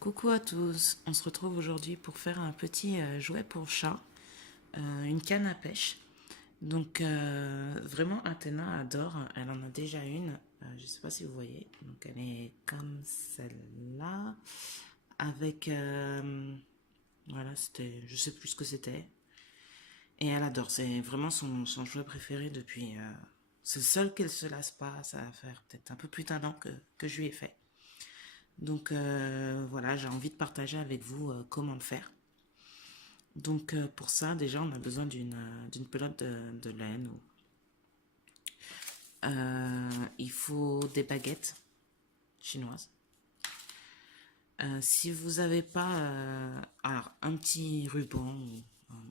Coucou à tous, on se retrouve aujourd'hui pour faire un petit jouet pour chat, une canne à pêche. Donc vraiment Athéna adore, elle en a déjà une, je ne sais pas si vous voyez, donc elle est comme celle-là, avec, voilà c'était, je sais plus ce que c'était, et elle adore, c'est vraiment son jouet préféré depuis, c'est le seul qu'elle se lasse pas, ça va faire peut-être un peu plus d'un an que je lui ai fait. Donc voilà, j'ai envie de partager avec vous comment le faire. Donc pour ça, déjà, on a besoin d'une pelote de laine. Il faut des baguettes chinoises. Si vous n'avez pas alors, un petit ruban ou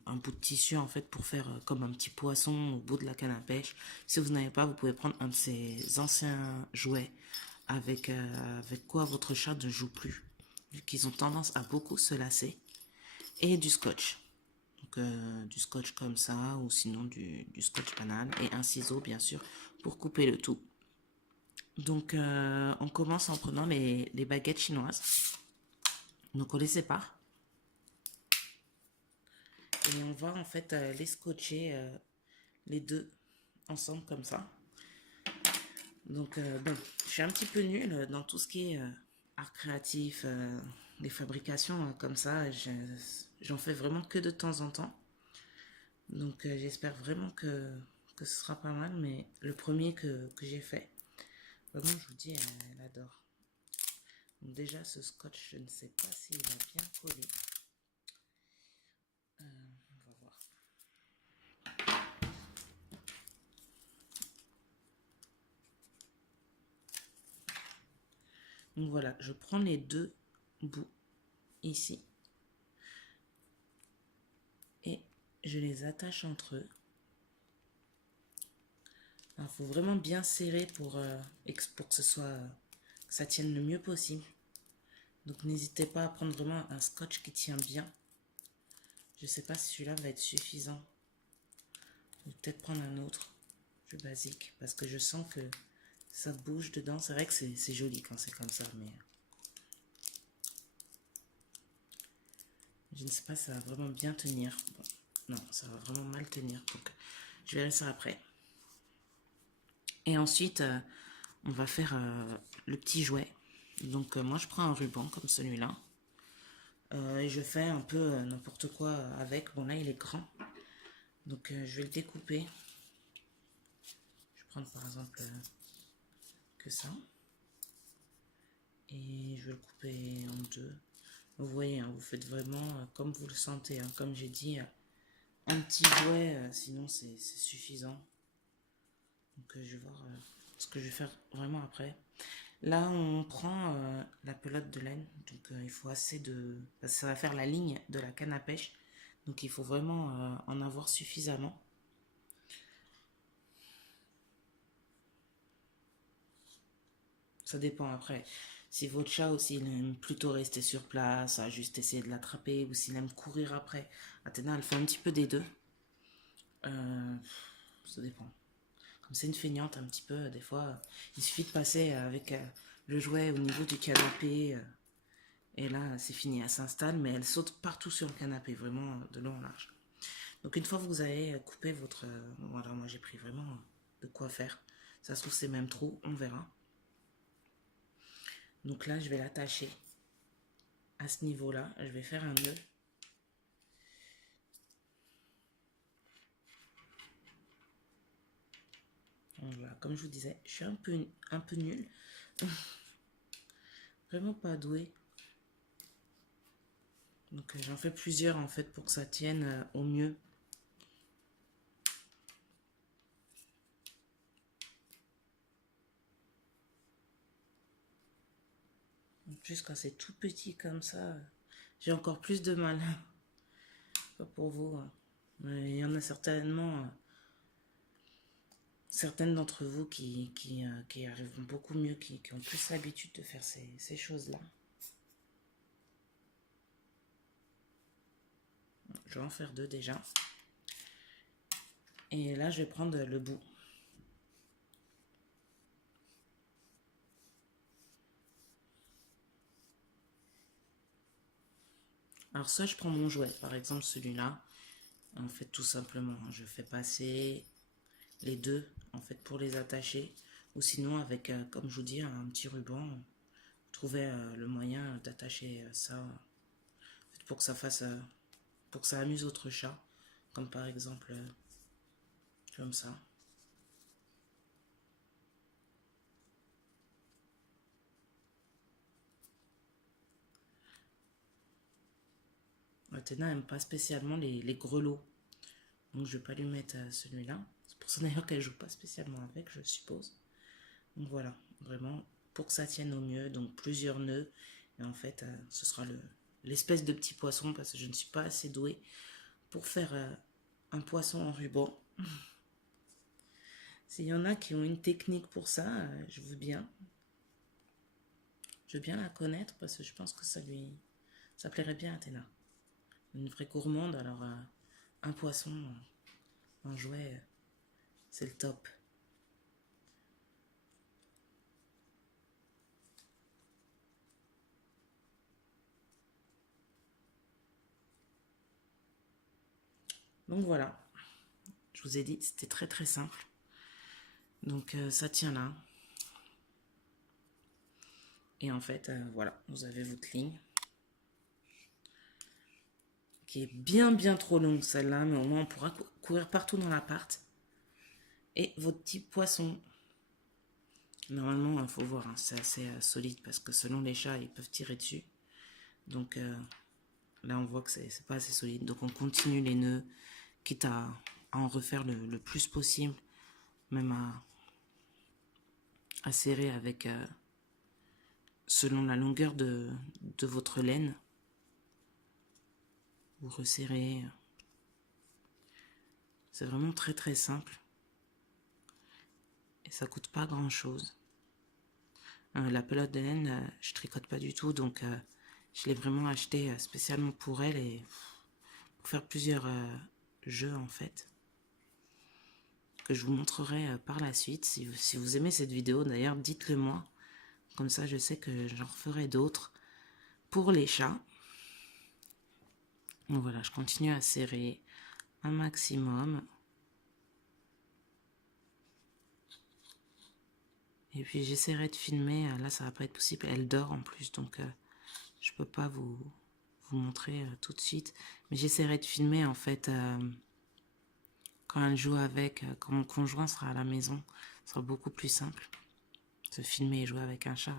un bout de tissu en fait pour faire comme un petit poisson au bout de la canne à pêche, si vous n'avez pas, vous pouvez prendre un de ces anciens jouets avec quoi votre chat ne joue plus, vu qu'ils ont tendance à beaucoup se lasser, et du scotch. Donc du scotch comme ça ou sinon du scotch banane et un ciseau bien sûr pour couper le tout. Donc on commence en prenant les baguettes chinoises. Donc on les sépare et on va en fait les scotcher les deux ensemble comme ça. Donc bon, je suis un petit peu nulle dans tout ce qui est art créatif, les fabrications comme ça. J'en fais vraiment que de temps en temps. Donc j'espère vraiment que ce sera pas mal, mais le premier que j'ai fait, vraiment je vous dis, elle adore. Donc déjà ce scotch, je ne sais pas s'il va bien coller. On va voir. Donc voilà, je prends les deux bouts ici et je les attache entre eux. Il faut vraiment bien serrer pour que que ça tienne le mieux possible. Donc n'hésitez pas à prendre vraiment un scotch qui tient bien. Je ne sais pas si celui-là va être suffisant. Ou peut-être prendre un autre, plus basique, parce que je sens que ça bouge dedans. C'est vrai que c'est joli quand c'est comme ça, mais je ne sais pas si ça va vraiment bien tenir. Bon, non, ça va vraiment mal tenir, donc je verrai ça après. Et ensuite, on va faire le petit jouet. Donc moi, je prends un ruban comme celui-là. Et je fais un peu n'importe quoi avec. Bon, là, il est grand. Donc je vais le découper. Je vais prendre par exemple que ça. Et je vais le couper en deux. Vous voyez, hein, vous faites vraiment comme vous le sentez. Hein. Comme j'ai dit, un petit jouet, sinon c'est suffisant. Donc je vais voir ce que je vais faire vraiment après. Là, on prend la pelote de laine. Donc il faut assez de... Parce que ça va faire la ligne de la canne à pêche. Donc il faut vraiment en avoir suffisamment. Ça dépend après. Si votre chat aussi il aime plutôt rester sur place, à juste essayer de l'attraper, ou s'il aime courir après. Athéna, elle fait un petit peu des deux. Euh, Ça dépend. Comme c'est une feignante un petit peu, des fois, il suffit de passer avec le jouet au niveau du canapé. Et là, c'est fini, elle s'installe, mais elle saute partout sur le canapé, vraiment de long en large. Donc une fois que vous avez coupé votre... voilà, moi j'ai pris vraiment de quoi faire. Ça se trouve c'est même trop, on verra. Donc là, je vais l'attacher à ce niveau-là. Je vais faire un nœud. Voilà, comme je vous disais, je suis un peu nulle. Vraiment pas douée. Donc j'en fais plusieurs en fait pour que ça tienne au mieux. En plus quand c'est tout petit comme ça, j'ai encore plus de mal. Pas pour vous. Hein. Mais il y en a certainement certaines d'entre vous qui arriveront beaucoup mieux, qui ont plus l'habitude de faire ces choses-là. Je vais en faire deux déjà. Et là, je vais prendre le bout. Alors soit je prends mon jouet, par exemple celui-là. En fait, tout simplement, je fais passer les deux, en fait, pour les attacher. Ou sinon, avec, comme je vous dis, un petit ruban, trouver le moyen d'attacher ça, en fait, pour que ça fasse, pour que ça amuse votre chat. Comme par exemple, comme ça. Athéna n'aime pas spécialement les grelots. Donc je vais pas lui mettre celui-là. C'est pour ça d'ailleurs qu'elle joue pas spécialement avec, je suppose. Donc voilà, vraiment pour que ça tienne au mieux, donc plusieurs nœuds. Et en fait, ce sera l'espèce de petit poisson parce que je ne suis pas assez douée pour faire un poisson en ruban. S'il y en a qui ont une technique pour ça, je veux bien. Je veux bien la connaître parce que je pense que ça plairait bien à Athéna. Une vraie gourmande, alors un poisson, un jouet, c'est le top. Donc voilà, je vous ai dit, c'était très très simple. Donc ça tient là. Et en fait, voilà, vous avez votre ligne. Qui est bien trop longue celle-là, mais au moins on pourra courir partout dans l'appart. Et votre petit poisson. Normalement, il faut voir, hein, c'est assez solide parce que selon les chats, ils peuvent tirer dessus. Donc là, on voit que c'est pas assez solide. Donc on continue les nœuds, quitte à en refaire le plus possible, même à serrer avec selon la longueur de votre laine. Vous resserrez. C'est vraiment très très simple. Et ça coûte pas grand chose. La pelote de laine, je tricote pas du tout, donc je l'ai vraiment acheté spécialement pour elle et pour faire plusieurs jeux en fait. Que je vous montrerai par la suite. Si vous aimez cette vidéo, d'ailleurs, dites-le moi. Comme ça, je sais que j'en referai d'autres pour les chats. Donc voilà, je continue à serrer un maximum. Et puis j'essaierai de filmer. Là, ça va pas être possible. Elle dort en plus, donc je peux pas vous montrer tout de suite. Mais j'essaierai de filmer en fait quand elle joue avec, quand mon conjoint sera à la maison. Ce sera beaucoup plus simple. Se filmer et jouer avec un chat.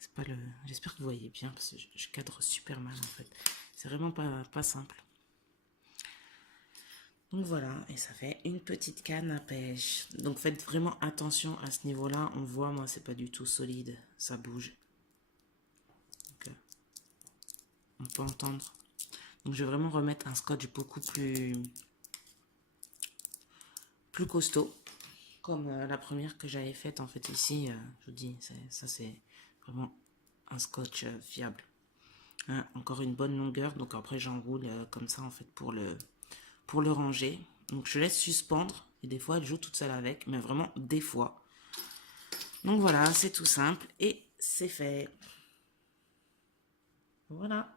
C'est pas le. J'espère que vous voyez bien parce que je cadre super mal en fait. C'est vraiment pas simple. Donc voilà, et ça fait une petite canne à pêche. Donc faites vraiment attention à ce niveau-là. On voit, moi, c'est pas du tout solide. Ça bouge. Donc, on peut entendre. Donc je vais vraiment remettre un scotch beaucoup plus costaud. Comme la première que j'avais faite en fait ici. Je vous dis, ça c'est vraiment un scotch fiable. Hein, encore une bonne longueur. Donc après j'enroule comme ça en fait pour le ranger. Donc je laisse suspendre et des fois elle joue toute seule avec, mais vraiment des fois. Donc voilà, c'est tout simple et c'est fait. Voilà.